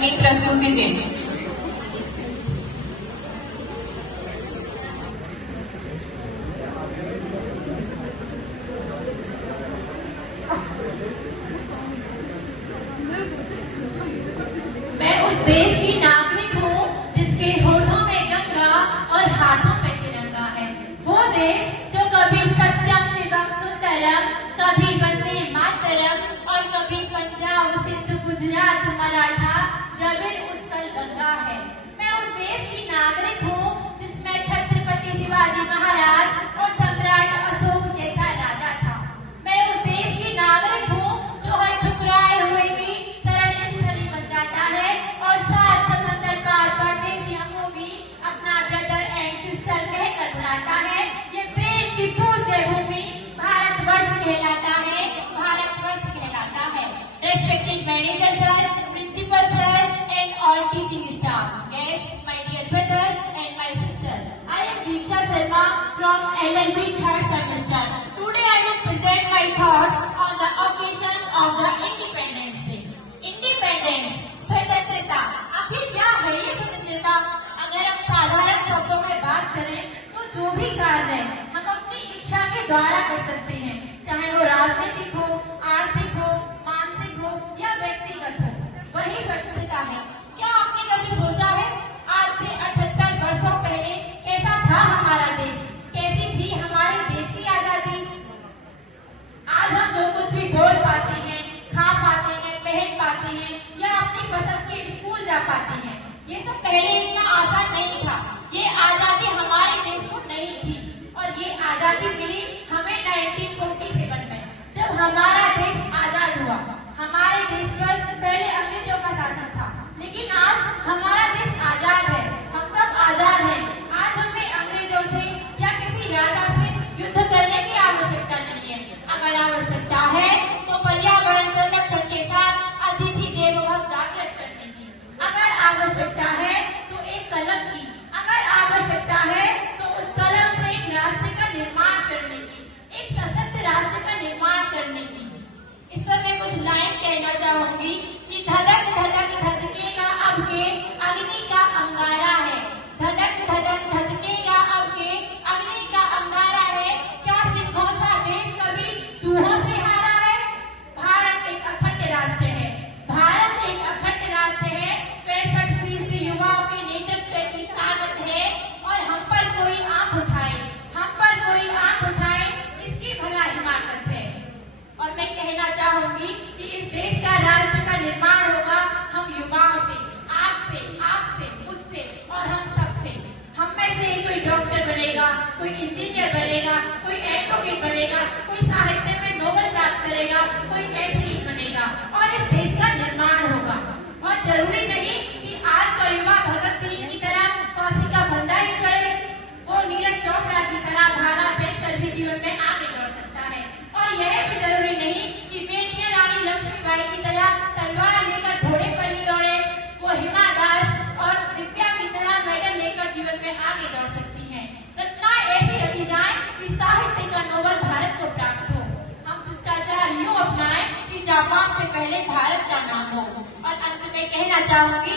अपनी प्रस्तुति दें। मैं उस देश की नागरिक हूँ जिसके होठों में गंगा और हाथों में तिरंगा है। वो देश जो कभी सत्यम शिवम सुंदरम, कभी वंदे मातरम और कभी पंजाब सिंध गुजरात मराठा द्रविड़ उत्कल गंगा है। मैं उस देश की नागरिक हूँ जिसमें छत्रपति शिवाजी महाराज और सम्राट अशोक जैसा राजा था। मैं उस देश की नागरिक हूँ जो हर ठुकराए हुए की शरण स्थली बन जाता है और सात समंदर पार परदेशियों को भी अपना ब्रदर एंड सिस्टर कहकर बुलाता है। ये प्रेम की पूज्य भूमि भारतवर्ष कहलाता है, भारतवर्ष कहलाता है। Respected manager sir, principal sir and all teaching staff, guest, my dear brother and my sister, I am Diksha Sharma from LLB third semester. Today I will present my thoughts on the occasion of the Independence Day. Independence, स्वतंत्रता। आखिर क्या है ये स्वतंत्रता? अगर हम साधारण शब्दों में बात करें तो जो भी कार्य हम अपनी इच्छा के द्वारा कर सकते हैं, चाहे वो राजनीतिक हो, आर्थिक हो, मानसिक हो या व्यक्तिगत हो, वही स्वतंत्रता है। क्या आपने कभी सोचा है आज से 78 वर्षों पहले कैसा था हमारा देश, कैसी थी हमारे देश की आजादी? आज हम जो कुछ भी बोल पाते हैं, खा पाते हैं, पहन पाते हैं या अपनी पसंद के स्कूल जा पाते हैं, ये सब पहले इतना आसान नहीं था। ये आजादी हमारे देश को नहीं थी और ये आजादी मिली हमें 1947 में, जब हमारा देश आजाद हुआ। हमारे देश पर पहले अंग्रेजों का शासन था, लेकिन आज हमारा देश आजाद है, हम सब आजाद हैं। आज हमें अंग्रेजों से या किसी राजा से युद्ध करने की आवश्यकता नहीं है। अगर आवश्यकता है तो पर्यावरण संरक्षण के साथ अतिथि देवो भव जागृत करने की, अगर आवश्यकता है तो एक कलम की, अगर आवश्यकता है तो उस कलम से एक राष्ट्र का निर्माण करने की, एक सशक्त राष्ट्र का निर्माण करने की। इस पर मैं कुछ लाइन कहना चाहूंगी कि धधक धधक धधकेगा अब के अग्नि का अंगारा है, धधक धधक धधकेगा अब के अग्नि का अंगारा है। क्या सिखों सा देश कभी चूहों से हारा है? भारत एक अखंड राष्ट्र है, भारत एक अखंड राष्ट्र है। 65% युवाओं के नेतृत्व की ताकत है और हम पर कोई आंख उठाए, हम पर कोई आंख उठाए इसकी भला हिमाकत है। और मैं कहना चाहूंगी कि इस देश का राष्ट्र का निर्माण होगा हम युवाओं से, आपसे, मुझसे और हम सबसे। हम में से ही कोई डॉक्टर बनेगा, कोई इंजीनियर बनेगा, कोई एडवोकेट बनेगा, कोई साहित्य में नोबेल प्राप्त करेगा, कोई एथलीट बनेगा और इस देश का निर्माण होगा। और जरूरी नहीं कि आज का युवा भगत सिंह की तरह फांसी का फंदा ही चढ़े, वो नीरज चोपड़ा की तरह भाला फेंक कर भी जीवन में आगे बढ़ सकता है। और यह भी जरूरी नहीं कि बेटियां रानी लक्ष्मीबाई की तरह तलवार लेकर घोड़े पर ही दौड़े, वो हिमा दास और दिव्या की तरह मेडल लेकर जीवन में आगे दौड़ सकती हैं। रचना ऐसी रची जाए कि साहित्य का नोबेल भारत को प्राप्त हो। हम शिष्टाचार यूं अपनाएं कि जापान से पहले भारत का नाम हो। और अंत में कहना चाहूंगी